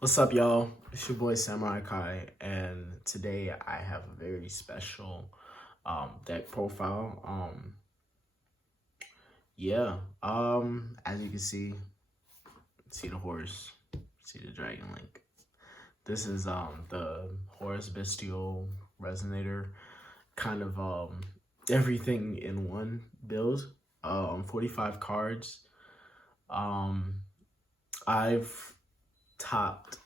What's up, y'all? It's your boy Samurai Kai, and today I have a very special deck profile. As you can see the Horus, see the Dragon Link. This is the Horus Bystial Resonator, kind of everything in one build. 45 cards. I've topped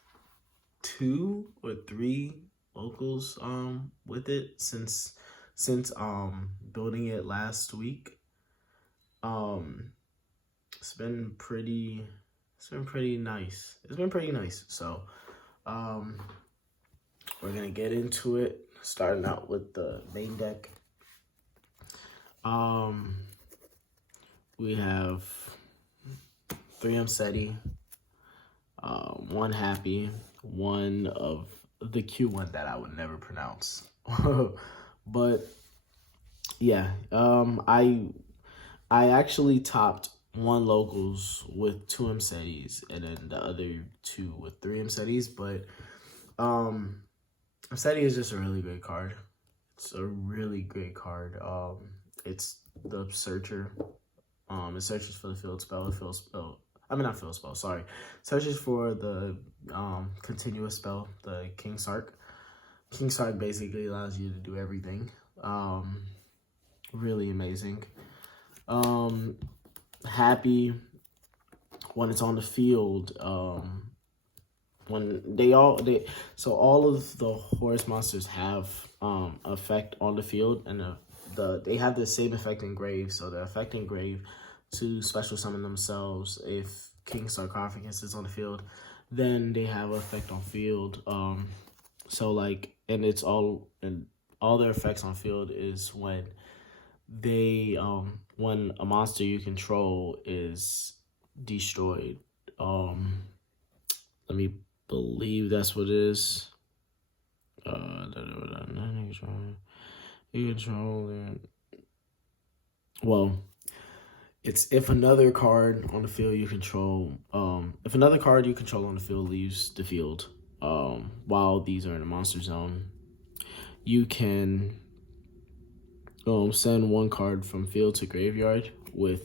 2 or 3 locals with it since building it last week. It's been pretty nice. It's been pretty nice. So we're gonna get into it, starting out with the main deck. We have 3 Seti, 1 Happy, one of the Q one that I would never pronounce. But yeah, I actually topped 1 locals with 2 Setis and then the other 2 with 3 Setis. But Seti is just a really great card. It's a really great card. It's the Searcher. It searches for the field spell. Not field spell, sorry. Searches for the continuous spell, the King Sark. King Sark basically allows you to do everything. Really amazing. Happy when it's on the field. When so all of the Horus monsters have effect on the field, and they have the same effect in grave. So the effect in grave to special summon themselves if King Sarcophagus is on the field, then they have effect on field. And all their effects on field is when when a monster you control is destroyed. Let me believe that's what it is. You control it. Well, it's if another card on the field you control, if another card you control on the field leaves the field, while these are in the monster zone, you can send 1 card from field to graveyard with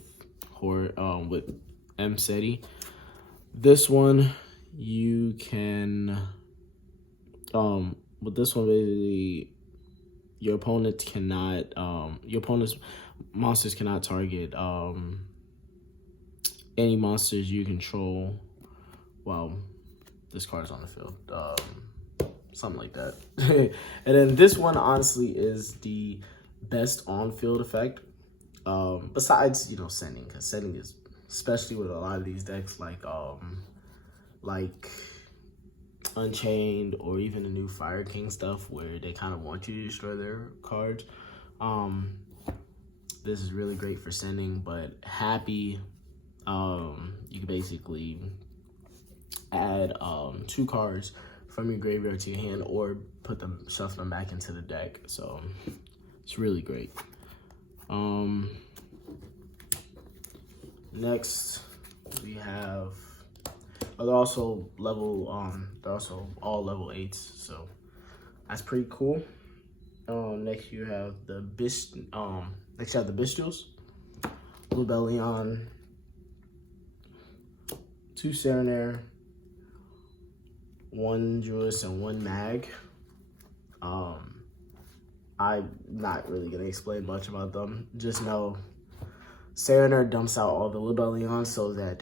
Seti. This one you can with this one basically your opponent's monsters cannot target any monsters you control while this card is on the field. Something like that. And then this one honestly is the best on-field effect. Besides, sending, because sending is, especially with a lot of these decks like Unchained or even the new Fire King stuff where they kind of want you to destroy their cards. This is really great for sending. But Happy, you can basically add 2 cards from your graveyard to your hand or shuffle them back into the deck. So it's really great. Next we have they're also all level 8s, so that's pretty cool. Next you have the Bystials, Rebellion, 2 Serenair, 1 Druid, and 1 Mag. I'm not really gonna explain much about them. Just know Serenair dumps out all the Libellions so that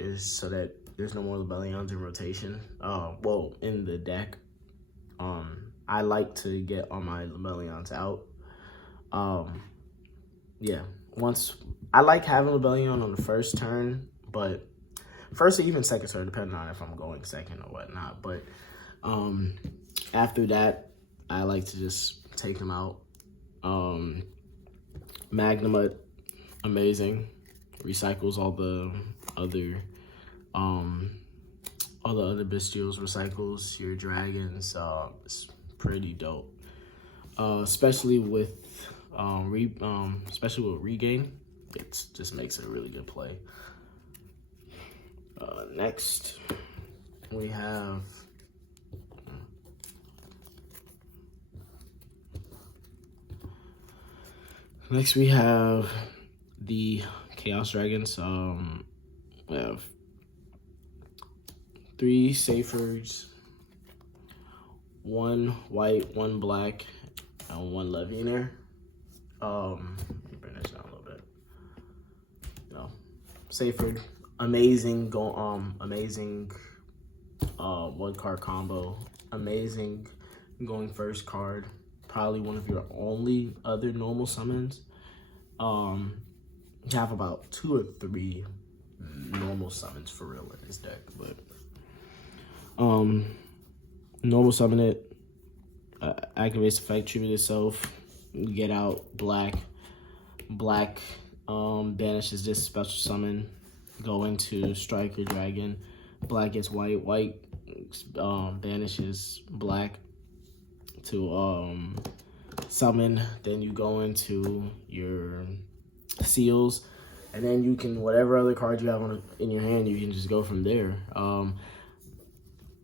there's no more Libellions in rotation. In the deck. I like to get all my Libellions out. Once I like having Libellion on the first turn, but first or even second turn, depending on if I'm going second or whatnot. But after that, I like to just take them out. Magnamut, amazing. Recycles all the other Bystials, recycles your dragons. It's pretty dope. Especially with regain, it just makes it a really good play. Next we have Next we have the Chaos Dragons. We have 3 Saphers, 1 white, 1 black, and 1 Levinair. Let me bring this down a little bit. Safer, amazing amazing 1-card combo, amazing going first card, probably one of your only other normal summons. You have about 2 or 3 normal summons for real in this deck, but normal summon it, activates effect, tribute itself, you get out black, banishes this special summon, go into Striker Dragon, black gets white, banishes black to summon, then you go into your seals, and then you can, whatever other card you have in your hand, you can just go from there.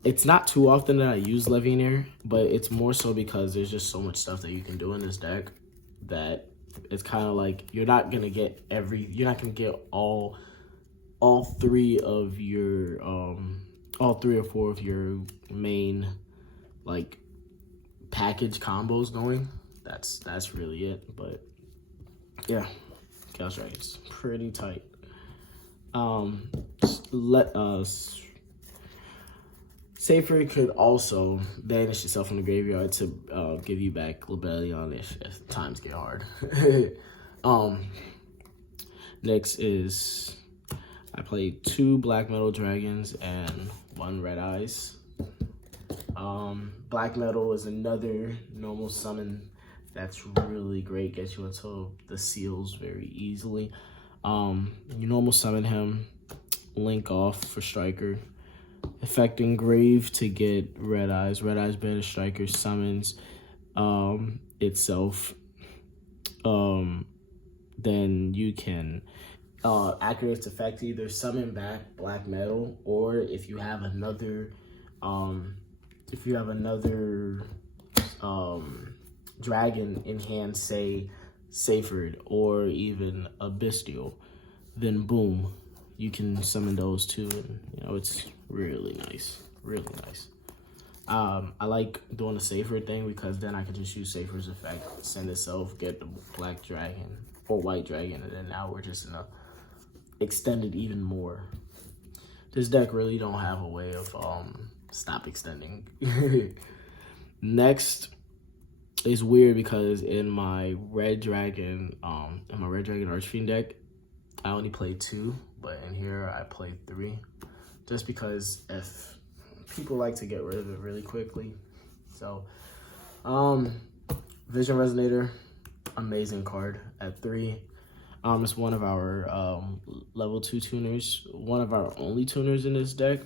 It's not too often that I use Levinair, but it's more so because there's just so much stuff that you can do in this deck that it's kind of like you're not gonna get all 3 of your all 3 or 4 of your main like package combos going. That's really it. But yeah, Chaos Dragons pretty tight. Safer could also banish itself from the graveyard to give you back Lebellion if times get hard. Next is I played 2 Black Metal Dragons and 1 Red Eyes. Black Metal is another normal summon that's really great, gets you into the seals very easily. You normal summon him, link off for Striker. Effect Engrave to get Red Eyes. Red Eyes banish Striker, summons itself. Then you can activate its effect, either summon back Black Metal, or if you have another dragon in hand, say Safred or even a Bystial, then boom, you can summon those too, and it's really nice, really nice. I like doing the Safer thing because then I can just use Safer's effect, send itself, get the black dragon or white dragon, and then now we're just in a extended even more. This deck really don't have a way of stop extending. Next is weird because in my Red Dragon Archfiend deck, I only played 2, but in here I played 3. Just because if people like to get rid of it really quickly. So, Vision Resonator, amazing card at 3. It's one of our level 2 tuners, one of our only tuners in this deck.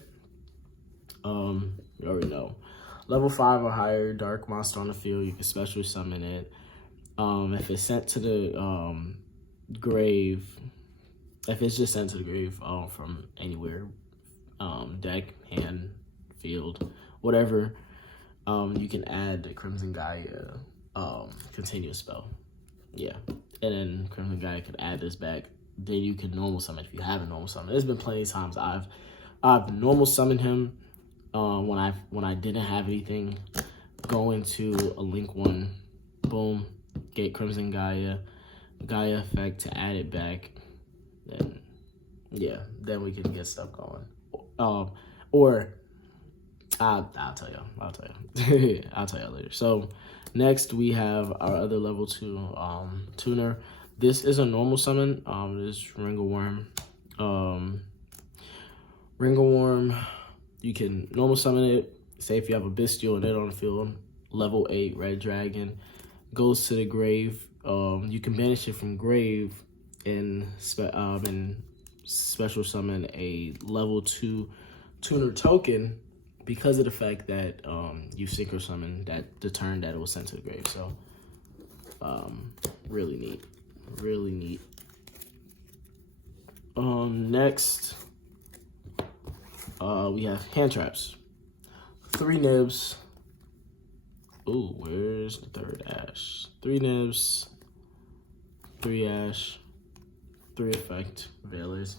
You already know. Level 5 or higher, dark monster on the field, you can special summon it. If it's sent to the grave, if it's just sent to the grave from anywhere, deck, hand, field, whatever, you can add the Crimson Gaia continuous spell. Yeah, and then Crimson Gaia could add this back. Then you can normal summon if you have a normal summon. There's been plenty of times I've normal summoned him when I didn't have anything. Go into a link 1, boom, get Crimson Gaia effect to add it back. Then yeah, then we can get stuff going. Or I'll tell you. I'll tell you later. So next we have our other level 2 tuner. This is a normal summon. This Ringleworm. Ringleworm, you can normal summon it. Say if you have a Bystial and it on the field, level 8 Red Dragon, goes to the grave. You can banish it from grave and special summon a level 2 tuner token because of the fact that you synchro summon the turn that it was sent to the grave. So really neat, really neat. Next we have hand traps. 3 nibs. Ooh, where's the 3rd Ash? 3 nibs, 3 Ash, 3 Effect Veilers.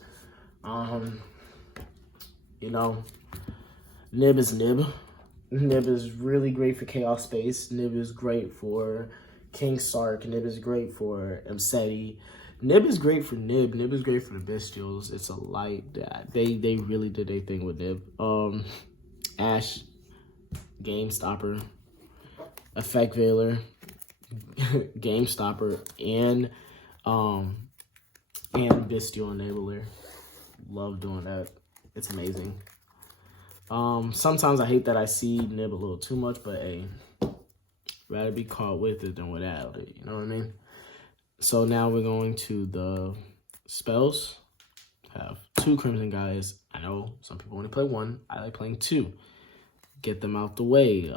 You know, Nib is Nib. Nib is really great for Chaos Space. Nib is great for King Sark. Nib is great for Mseti. Nib is great for Nib. Nib is great for the Bystials. It's a light. They really did their thing with Nib. Ash, Game Stopper, Effect Veiler, Game Stopper, and Bystial Enabler. Love doing that. It's amazing. Sometimes I hate that I see Nib a little too much, but hey, rather be caught with it than without it. You know what I mean? So now we're going to the spells. Have 2 Crimson Guys. I know some people only play 1. I like playing 2. Get them out the way.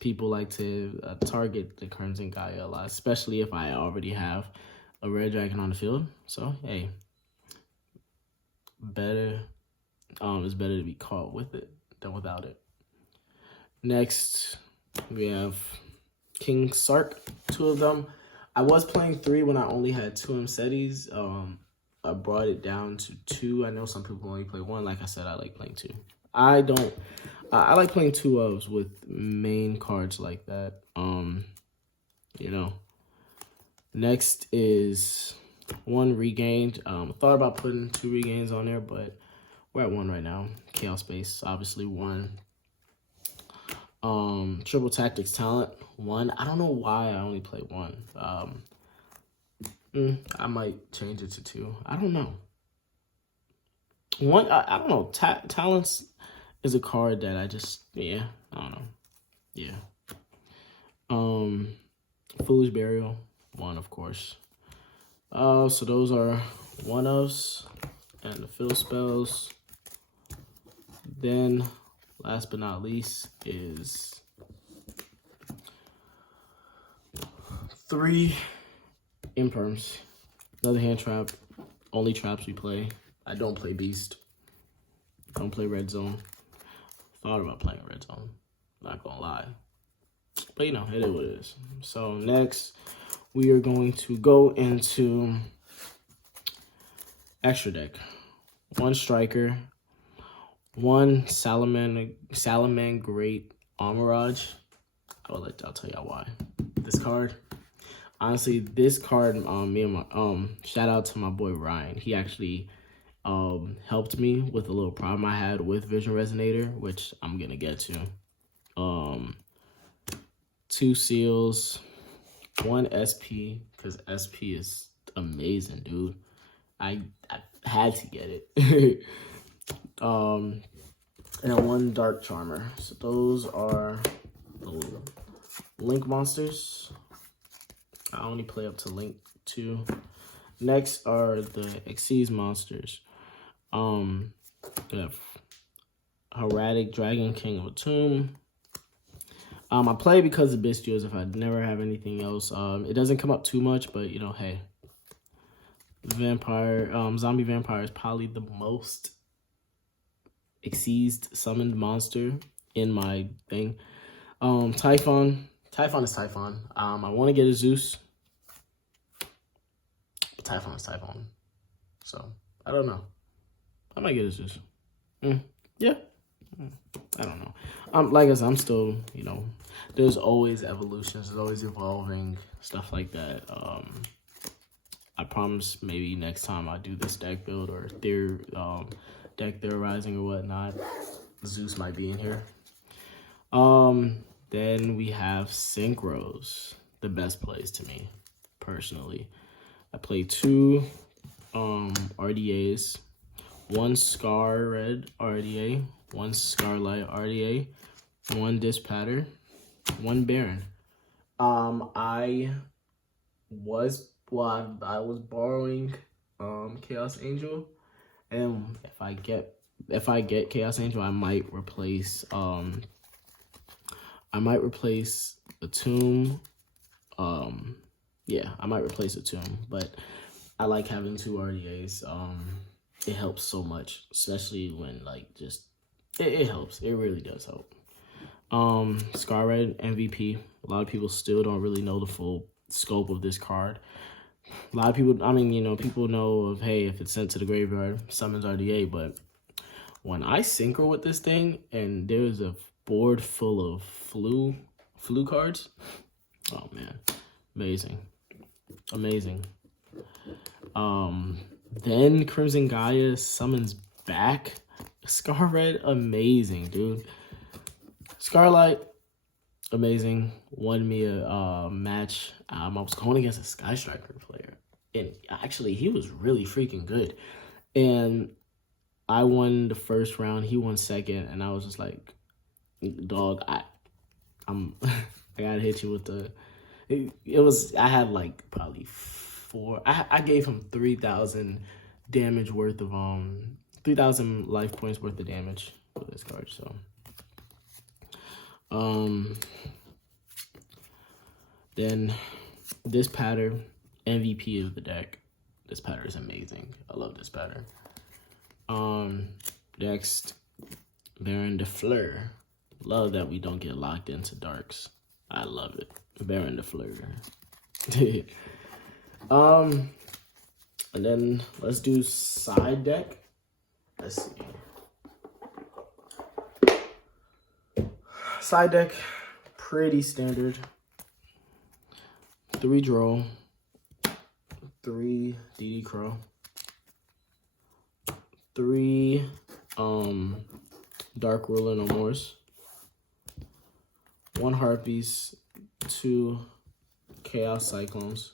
People like to target the Crimson Guy a lot, especially if I already have a red dragon on the field. So hey, it's better to be caught with it than without it. Next, we have King Sark, 2 of them. I was playing 3 when I only had 2 Msetis. I brought it down to 2. I know some people only play 1. Like I said, I like playing 2. I like playing 2 ofs with main cards like that. You know. Next is 1 Regained. Thought about putting 2 Regains on there, but we're at 1 right now. Chaos Space, obviously 1. Triple Tactics Talent, 1. I don't know why I only play 1. I might change it to 2. I don't know. 1, I don't know. Talents is a card that I just, I don't know. Yeah. Foolish Burial, 1, of course. So those are 1-ofs and the fill spells. Then, last but not least, is 3 Imperms. Another hand trap. Only traps we play. I don't play Beast. Don't play Red Zone. Thought about playing Red Zone. Not gonna lie. But you know, it is what it is. So next, we are going to go into extra deck. 1 Striker. 1 Salaman Great Armorage. I'll tell y'all why. This card, honestly, this card, me and my shout out to my boy Ryan. He actually helped me with a little problem I had with Vision Resonator, which I'm gonna get to. 2 Seals, 1 SP, because SP is amazing, dude. I had to get it. And then 1 Dark Charmer. So those are the Link monsters. I only play up to Link 2. Next are the Xyz monsters. We have Heraldic Dragon King of a Tomb. I play because of Bystials if I never have anything else. It doesn't come up too much, but you know, hey. Vampire, Zombie Vampire is probably the most Xyz summoned monster in my thing. Typhon is Typhon. I want to get a Zeus, but Typhon is Typhon. So I don't know. I might get a Zeus. Yeah. I don't know. Like I said, I'm still, you know, there's always evolutions. There's always evolving, stuff like that. I promise maybe next time I do this deck build or deck theorizing or whatnot, Zeus might be in here. Then we have Synchros, the best plays to me, personally. I play 2 RDAs, 1 Scar Red RDA, 1 Scarlight RDA, 1 Dispatter, 1 Baron. I was borrowing Chaos Angel, and if I get Chaos Angel, I might replace the Tomb. Yeah, I might replace the Tomb, but I like having 2 RDAs. It helps so much, especially when like just it helps. It really does help. Scar Red MVP. A lot of people still don't really know the full scope of this card. A lot of people, I mean, you know, people know of, hey, if it's sent to the graveyard, summons RDA, but when I synchro with this thing and there's a board full of flu cards, oh man, amazing. Amazing. Then Crimson Gaia summons back Scar Red, amazing, dude. Scarlight, amazing. Won me a match. I was going against a Sky Striker player, and actually he was really freaking good. And I won the first round, he won second, and I was just like, dog, I'm I gotta hit you with the. I had like probably 4. I gave him 3,000 damage worth of 3,000 life points worth of damage with this card. So then this pattern, MVP of the deck. This pattern is amazing. I love this pattern. Next, Baron de Fleur. Love that we don't get locked into darks. I love it. Baron de Fleur. And then let's do side deck. Let's see. Side deck, pretty standard. 3 draw, 3 DD Crow, 3 Dark Ruler No Mores, 1 Harpies, 2 Chaos Cyclones,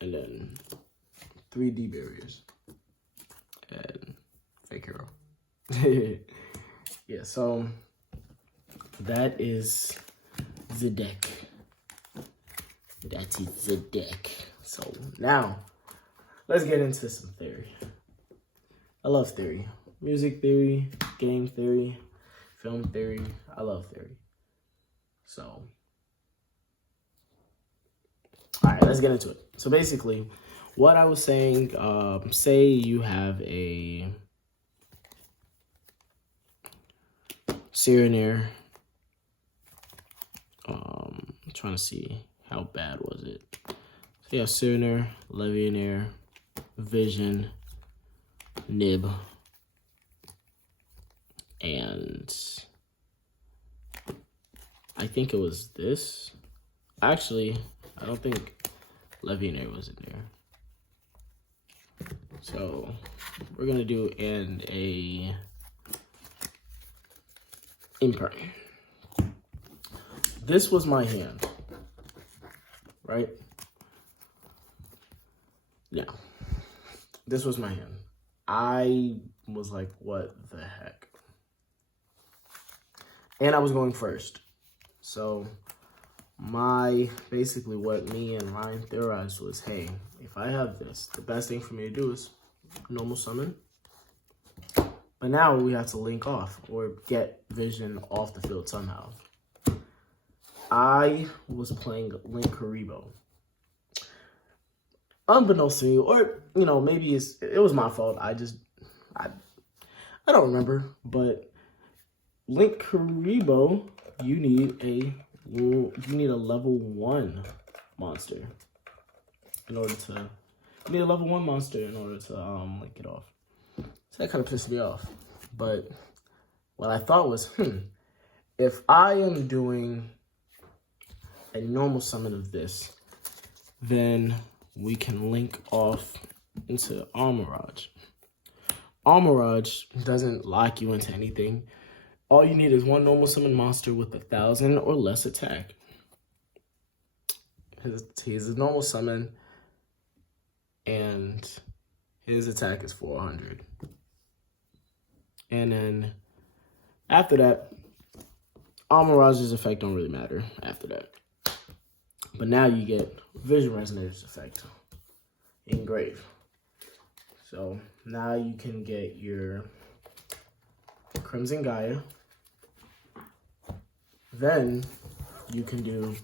and then 3 D Barriers, and Fake Hero. Yeah, so that is the deck. That is the deck. So now, let's get into some theory. I love theory. Music theory, game theory, film theory. I love theory. So, all right, let's get into it. So basically, what I was saying, say you have a Serenair. I'm trying to see how bad was it. So yeah, Serenair, Levianair, Vision, Nib, and I think it was this. Actually, I don't think Levianair was in there. So we're gonna do a imprint. This was my hand, right? Yeah, this was my hand. I was like, what the heck? And I was going first. So basically what me and Ryan theorized was, hey, if I have this, the best thing for me to do is normal summon. But now we have to link off or get Vision off the field somehow. I was playing Link Karibo. Unbeknownst to me, or, you know, maybe it was my fault. I don't remember. But Link Karibo, you need a level 1 monster in order to link it off. So that kind of pissed me off. But what I thought was, if I am doing a normal summon of this, then we can link off into Armorage. Armorage doesn't lock you into anything. All you need is 1 normal summon monster with 1,000 or less attack. He's a normal summon, and his attack is 400. And then after that, Armorage's effect don't really matter after that. But now you get Vision Resonator's effect, Engrave. So now you can get your Crimson Gaia. Then you can do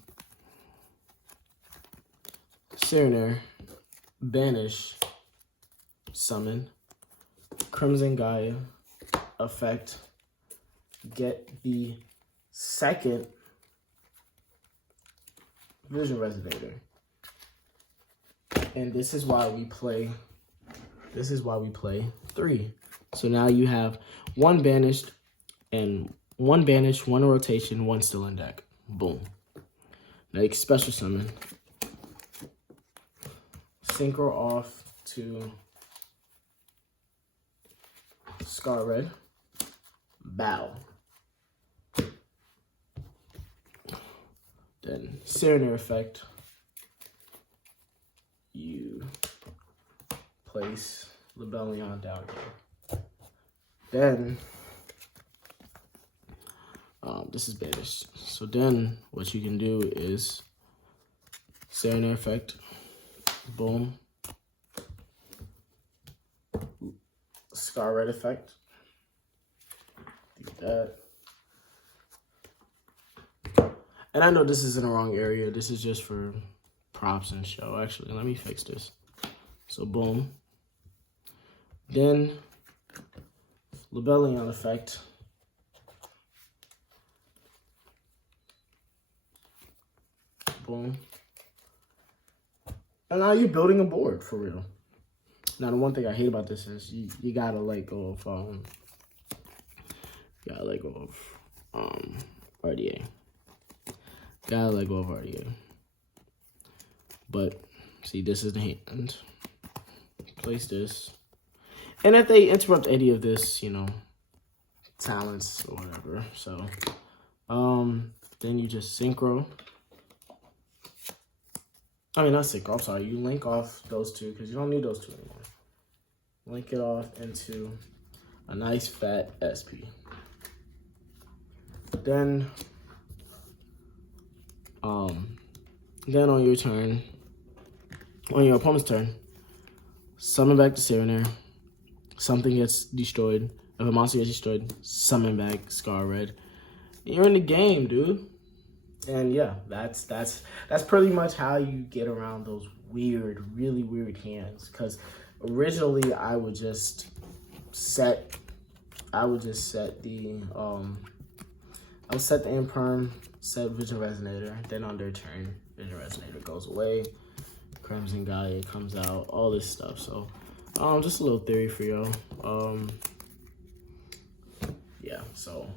Serenair, Banish, Summon, Crimson Gaia, effect, get the second Vision Resonator. And this is why we play 3. So now you have 1 banished and 1 banished, 1 rotation, 1 still in deck. Boom. Next special summon. Synchro off to Scar Red. Bow. Then Serenade effect. You place Lebellion down here. Then this is banished. So then what you can do is Serenade effect. Boom. Scar Red effect. Do that. And I know this is in the wrong area. This is just for props and show. Actually, let me fix this. So boom. Then Lebellion effect. Boom. And now you're building a board for real. Now the one thing I hate about this is you gotta let go of RDA. Gotta let go of RDA. But see, this is the hand. Place this. And if they interrupt any of this, you know, talents or whatever. So then you just synchro. I mean, not synchro, I'm sorry. You link off those 2 because you don't need those 2 anymore. Link it off into a nice fat SP. Then on your turn, on your opponent's turn, summon back the Serenade. Something gets destroyed. If a monster gets destroyed, summon back Scar Red. You're in the game, dude. And yeah, that's pretty much how you get around those weird, really weird hands. Because originally I would set the Imperm, set Vision Resonator, then on their turn, Vision Resonator goes away, Crimson Gaia comes out, all this stuff. So just a little theory for y'all. Yeah, so